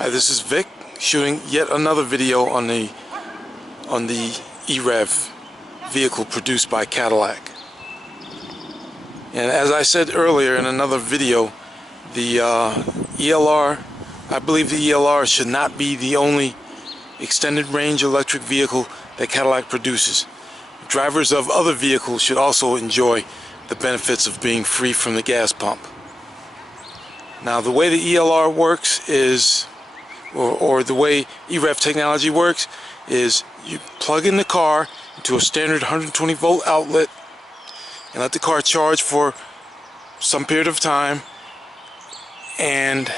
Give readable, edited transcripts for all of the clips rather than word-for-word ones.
Hi, this is Vic shooting yet another video on the EREV vehicle produced by Cadillac. And as I said earlier in another video, the ELR, I believe the ELR should not be the only extended range electric vehicle that Cadillac produces. Drivers of other vehicles should also enjoy the benefits of being free from the gas pump. Now, the way the ELR works is, or the way EREV technology works, is you plug in the car into a standard 120 volt outlet and let the car charge for some period of time, and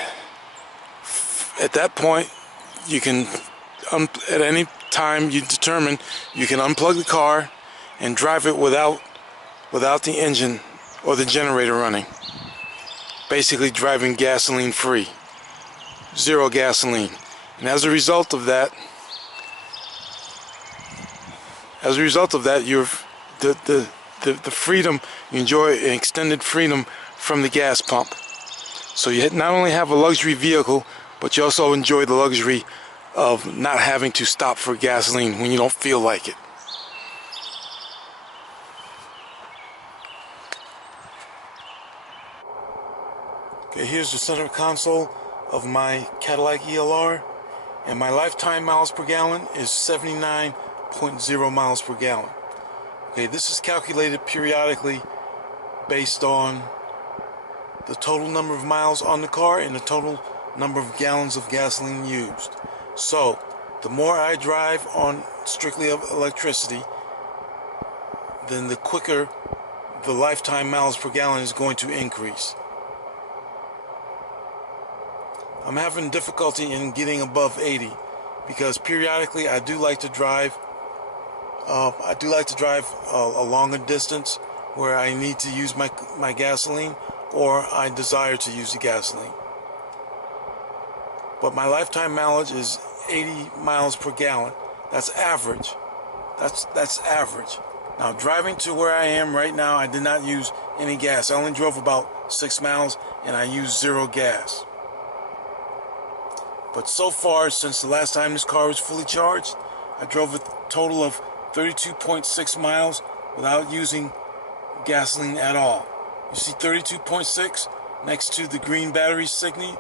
at that point you can, at any time you determine, you can unplug the car and drive it without the engine or the generator running. Basically driving gasoline free, zero gasoline. And as a result of that, you're the freedom, you enjoy an extended freedom from the gas pump. So you not only have a luxury vehicle, but you also enjoy the luxury of not having to stop for gasoline when you don't feel like it. Okay, here's the center console of my Cadillac ELR, and my lifetime miles per gallon is 79.0 miles per gallon. Okay, this is calculated periodically based on the total number of miles on the car and the total number of gallons of gasoline used. So, the more I drive on strictly of electricity, then the quicker the lifetime miles per gallon is going to increase. I'm having difficulty in getting above 80 because periodically I do like to drive a longer distance where I need to use my gasoline, or I desire to use the gasoline. But my lifetime mileage is 80 miles per gallon. That's average. That's average. Now, driving to where I am right now, I did not use any gas. I only drove about 6 miles and I used zero gas. But so far, since the last time this car was fully charged, I drove a total of 32.6 miles without using gasoline at all. You see 32.6 next to the green battery the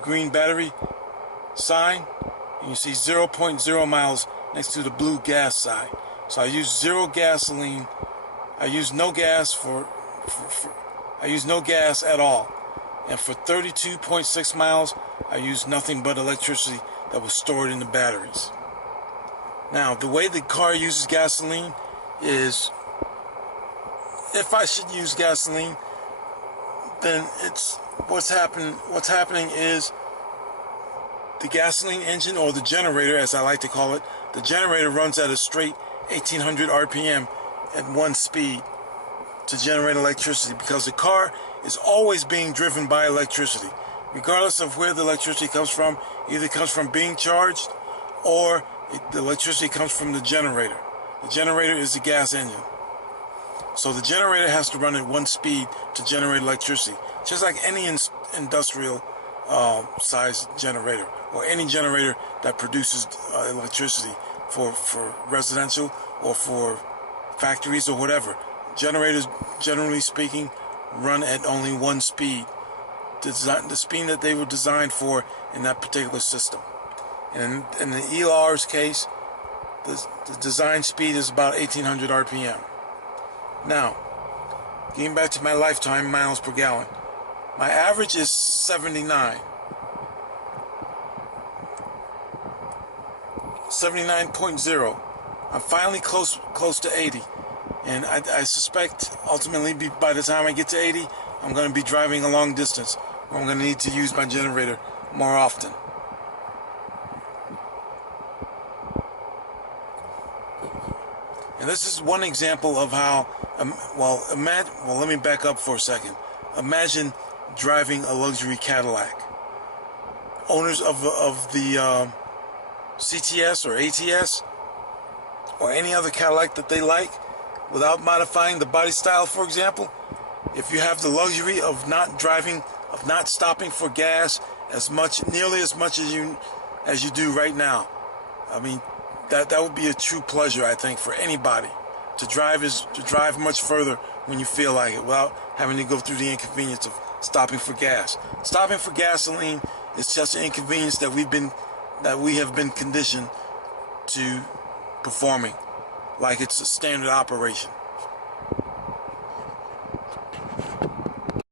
green battery sign, and you see 0.0 miles next to the blue gas sign. So I use zero gasoline. I use no gas I use no gas at all. And for 32.6 miles, I used nothing but electricity that was stored in the batteries. Now, the way the car uses gasoline is, if I should use gasoline, then it's what's happening is the gasoline engine, or the generator as I like to call it, the generator runs at a straight 1800 RPM at one speed to generate electricity, because the car is always being driven by electricity, regardless of where the electricity comes from. Either it comes from being charged, or the electricity comes from the generator. The generator is the gas engine. So the generator has to run at one speed to generate electricity, just like any industrial size generator, or any generator that produces electricity for residential or for factories or whatever. Generators, generally speaking, run at only one speed, the speed that they were designed for in that particular system. And in the ELR's case, the design speed is about 1800 RPM. Now, getting back to my lifetime miles per gallon, my average is 79. 79.0. I'm finally close to 80. And I suspect ultimately by the time I get to 80, I'm going to be driving a long distance, where I'm going to need to use my generator more often. And this is one example of how, let me back up for a second. Imagine driving a luxury Cadillac. Owners of the CTS or ATS, or any other Cadillac that they like, without modifying the body style, for example, if you have the luxury of not stopping for gas nearly as much as you do right now. I mean, that would be a true pleasure, I think, for anybody to drive much further when you feel like it, without having to go through the inconvenience of stopping for gas. Stopping for gasoline is just an inconvenience that we have been conditioned to performing, like it's a standard operation.